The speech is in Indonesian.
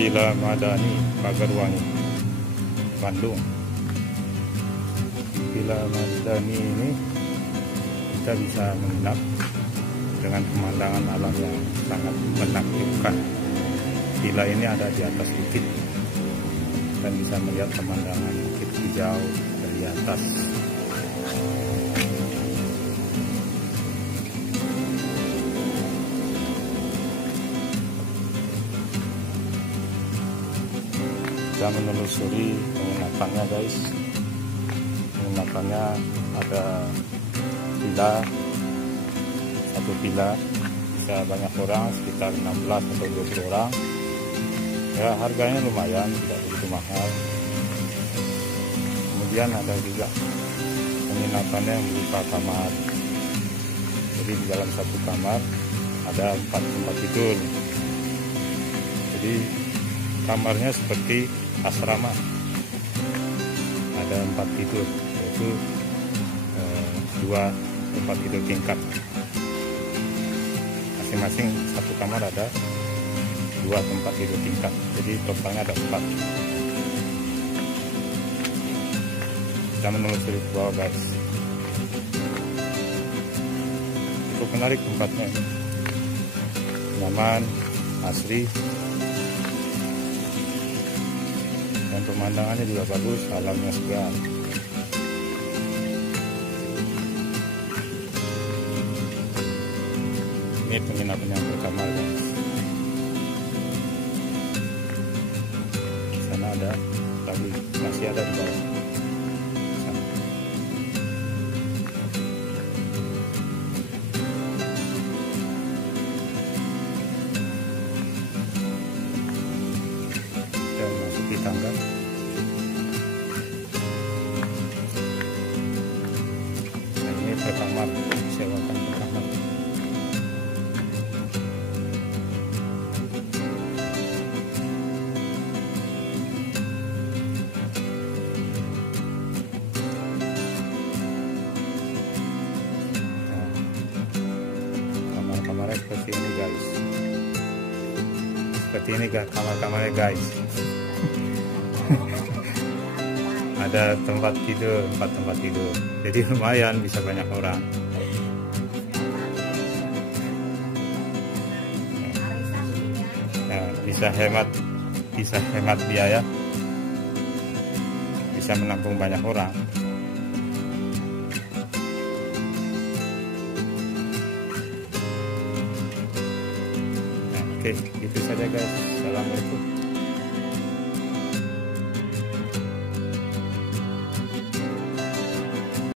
Villa Madani, Pagarwangi, Bandung. Villa Madani ini kita bisa menginap dengan pemandangan alam yang sangat menakjubkan. Villa ini ada di atas bukit dan bisa melihat pemandangan bukit hijau dari atas. Kita menelusuri penginapannya guys. Penginapannya ada villa, satu villa bisa banyak orang, sekitar 16 atau 20 orang ya. Harganya lumayan, tidak begitu mahal. Kemudian ada juga penginapannya yang berupa kamar. Jadi di dalam satu kamar ada 4 tempat tidur. Jadi kamarnya seperti asrama, ada 4 tidur, yaitu 2 tempat tidur tingkat. Masing-masing satu kamar ada 2 tempat tidur tingkat, jadi totalnya ada 4. Kita menelusuri ke bawah guys. Cukup menarik tempatnya, nyaman, asri, dan pemandangannya juga bagus, alamnya segar. Ini penginapan yang pertama guys. Di sana ada lagi, masih ada di bawah sana. Kita masuk di tangga. Nah, ini per kamar, sewakan per kamar. Kamar-kamarnya seperti ini guys. Seperti ini kamar-kamarnya guys. Ada tempat tidur, 4 tempat tidur. Jadi lumayan, bisa banyak orang. Nah, bisa hemat biaya, bisa menampung banyak orang. Nah, oke, itu saja guys. Assalamualaikum.